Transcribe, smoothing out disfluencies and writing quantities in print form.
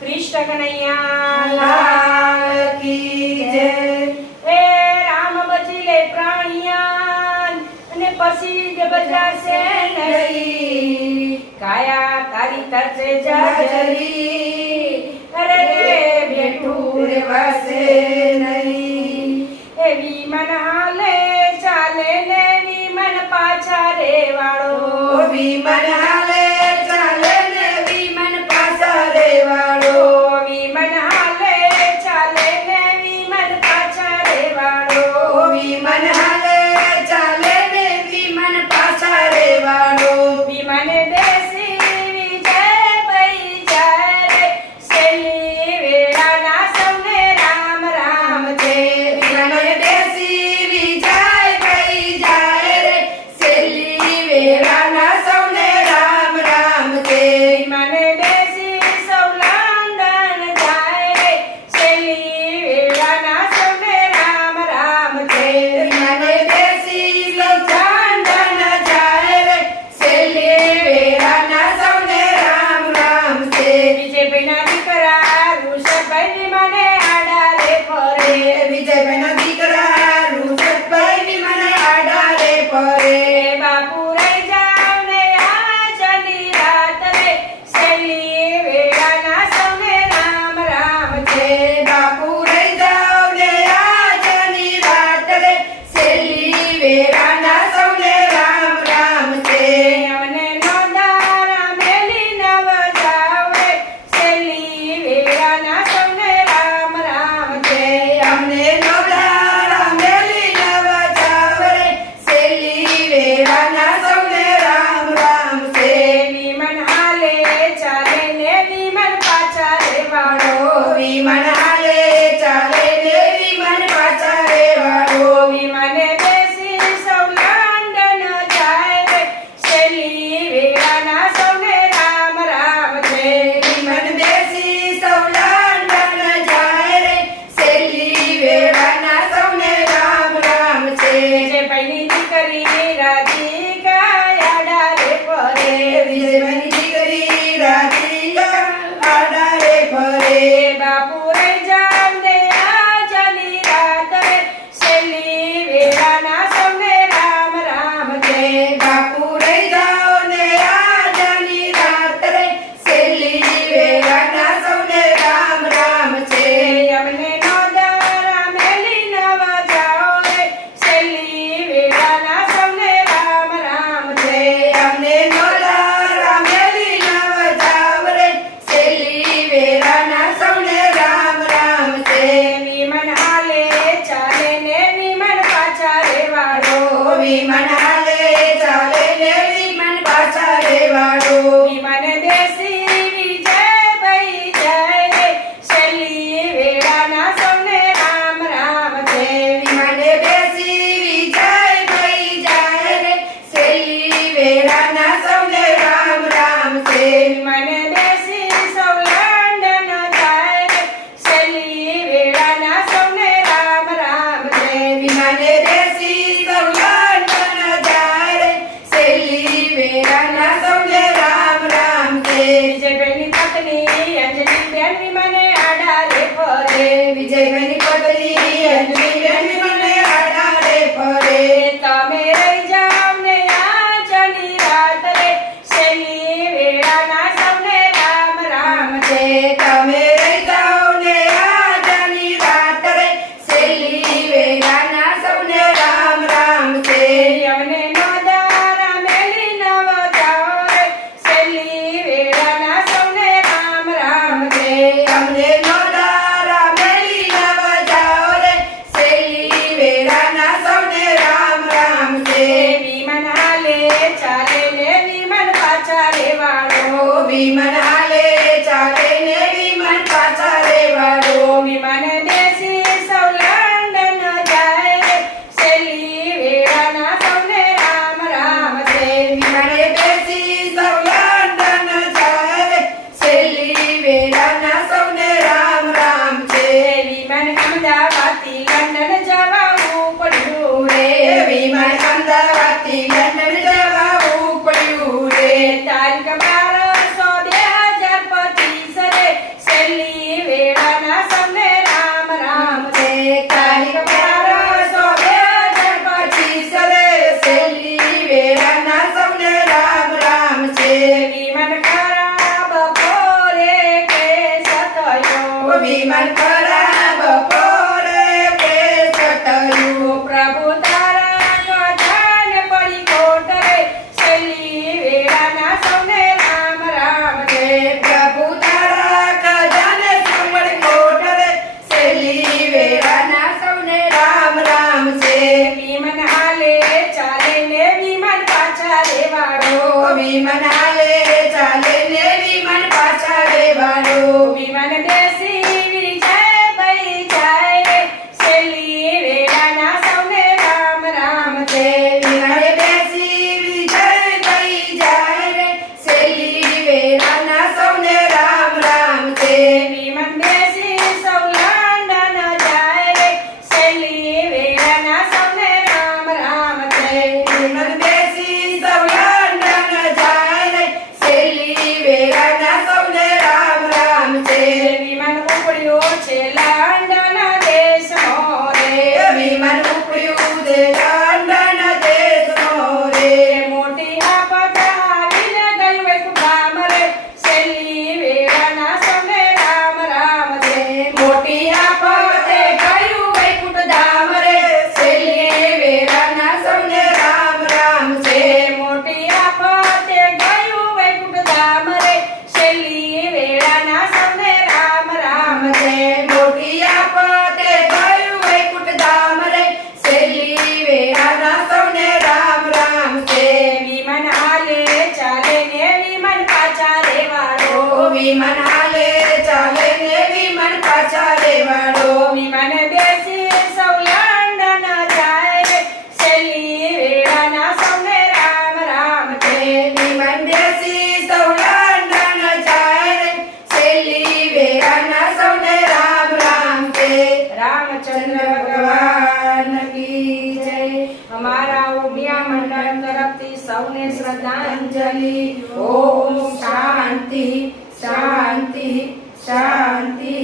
કૃષ્ણ કનૈયા લાલ કી જય। એ રામ બચી ગઈ પ્રાણિયા અને પછી જ બજાશે નરી, કાયા તારી તરસે જાજરી, અરે રે બેઠું રે વાસે નહીં। એવી મન હાલે ચાલે ને વિમન પાછા રે વાળો, વિમન હાલે ચાલે ને વિમન પાછા રે વાળો, વિમન હાલે ચાલે ને વિમન પાછા રે વાળો, વિમન હાલે ચાલે ને વિમન પાછા રે વાળો। વિમન દેશી વિજય ભઈ જાય રે, શેલી વેળાના સૌને રામ રામ છે। વિમન દેશી વિજય ભઈ જાય રે, શેલી વેળાના સૌને રામ રામ છે। વિમન દેશી સૌ લંડન જાય રે, શેલી વેળાના સૌને રામ રામ છે। વિમન દેશી સૌ લંડન જાય રે, શેલી વેળાના સૌને રામ રામ છે। વિજયભાઈના દીકરા ઋષભભાઈ વિમાને આડારે ફરે, વિજયભાઈના દીકરા ઋષભભાઈ વિમાને આડારે ફરે। બાપુ રહી જાવ ને આજની રાત રે, શેલી વેળાના સૌને રામ રામ છે। બાપુ રહી જાવ ને આજની રાત રે, શેલી વેળાના સૌને રામ રામ છે। અમને નોંધારા મેલી નવ જાવ રે, શેલી વેળાના સૌને રામ રામ છે। અમને નોધારા મેલી નવ જાવ રે, શેલી વેળાના સૌને રામ રામ છે। વિમન હાલે ચાલે ને વિમન પાછા રે વાળો, વિમન હાલે ચાલે ને વિમન પાછા રે વાળો, વિમાને બેસી સૌ લંડન જાય રે, શેલી વેળાના સૌને રામ રામ છે। વિમન બેસી સૌ લંડન જાય રે, શેલી વેળાના સૌને રામ રામ છે। વિજયભાઈની દીકરી રાધિકા આડારે ફરે, વિજયભાઈની દીકરી રાધિકા આડારે ફરે। બાપુ રહી જાવ ને આજની રાત રે, શેલી વેળાના સૌને રામ રામ છે। બાપુ રહી જાઓ ને આજની રાત રે, શેલી વેળાના સૌને રામ રામ છે। અમને નોંધારા મેલી નવ જાઓ રે, શેલી વેળાના સૌને રામ રામ છે। અમને નોલારા મેલી નવ જાવ રે, શેલી વેળાના સૌને રામ રામ છે। વિમન હાલે ચાલે ને વિમન પાછા રે વાળો, વિમન હાલે ચાલે ને વિમન પાછા રે વાળો, વિમન દેશી વિજયભાઈ જાય રે, શેલી વેળાના સૌને રામ રામ છે। વિમાને બેસી વિજયભાઈ જાય રે, શેલી વેળાના સૌને રામ રામ છે। વિમાને બેસી સૌ લંડન જાય રે, શેલી વેળાના સૌને રામ રામ છે। વિમાને બેસી સૌ લંડન જાય રે, શેલી વેળાના સૌને રામ રામ છે। વિજયભાઈની પત્ની અંજલિબેન વિમાને આડારે ફરે, વિજયભાઈની પત્ની અંજલિબેન વિમાને આડારે ફરે। તમે રહી જાવ ને આજની રાત રે, શેલી વેળાના સૌને રામ રામ છે। તમે રહી જાઓ ને આજની રાત રે, શેલી વેળાના સૌને રામ રામ છે। અમને નોંધારા મેલી નવ જાઓ રે, શેલી વેળાના સૌને રામ રામ છે। અમને નોલારા મેલી નવ જાઓ રે, શેલી વેળાના સૌને રામ રામ છે। વિમન હાલે ચાલે ને વિમન પાછા રે વાળો, વિમન હાલે ચાલે ને વિમન પાછા રે વાળો, વિમાને બેસી સૌ લંડન જાય રે, શેલી વેળાના સૌને રામ રામ છે। વિમાને બેસી સૌ લંડન જાય રે, શેલી વેળાના સૌને રામ રામ છે। વિમાન અમદાવાદથી લંડન જવાનું પડ્યું રે, વિમાન અમદાવાદથી લંડન જવાવું પડ્યું રે, તારીખ 12/10/2025 રે, શેલી વિમાન ખરા બપોરે પેસઠયું. પ્રભુ તારા ગજાને પડી ખોટ રે છેલ્લી વેળાના સૌને રામ રામ છે. પ્રભુ તારા ખજાને સાંભળ કોટ રે છેલ્લી વેળાના સૌને રામ રામ છે. વિમાન હાલે ચાલે ને વિમાન પાછા રેવાડો. વિમાન હાલે ચાલે ને વિમાન પાછા રેવાડો. વિમાન બેસી વિજય ભઈ જાય રે છેલ્લી વેળાના સૌને રામ રામ છે. વિમાને બેસી વિજય થઈ જાય રે છેલ્લી વેળાના સૌને રામ રામ છે. વિમાન બેસી સૌ લંડન જાય રે છેલ્લી વેળાના સૌને રામ રામ છે. વિમાન બેસી સૌ લંડન જાય રે છેલ્લી વેળાના સૌને રામ રામ છે. વિમાન ઉપડ્યું છે લંડન દેશમાં રે. વિમાન ઉપડ્યું છે લંડન દેશમાં રે. મોટી આફત આવીને ગયું એક ગામ રે છેલ્લી વેળાના સૌને રામ રામ છે. મોટી આફતે ગયું વૈકુંઠ ધામ રે છેલ્લી વેળાના સૌને રામ રામ છે. મોટી આફતે ગયું વૈકુંઠ ધામ રે છેલ્લી વેળાના સૌને રામ રામ છે. મોટી આફતે ગયું વૈકુંઠ ધામ રે છેલ્લી વેળાના સૌને રામ રામ છે. વિમાન હાલે ચાલે ને વિમાન પાછા રેવાડો. વિમાન હાલે ચાલે ને વિમાન પાછા રેવાડો. વિમાન બેસી સૌ લંડન જાય રે છેલ્લી વેળાના સૌને રામ રામ છે. વિમાન બેસી સૌ લંડન જાય રે છેલ્લી વેળાના સૌને રામ રામ છે. રામચંદ્ર ભગવાન કી જય. અમારા ઉમિયા મંડળ તરફથી સૌને શ્રદ્ધાંજલિ. ઓમ શાંતિ શાંતિ શાંતિ.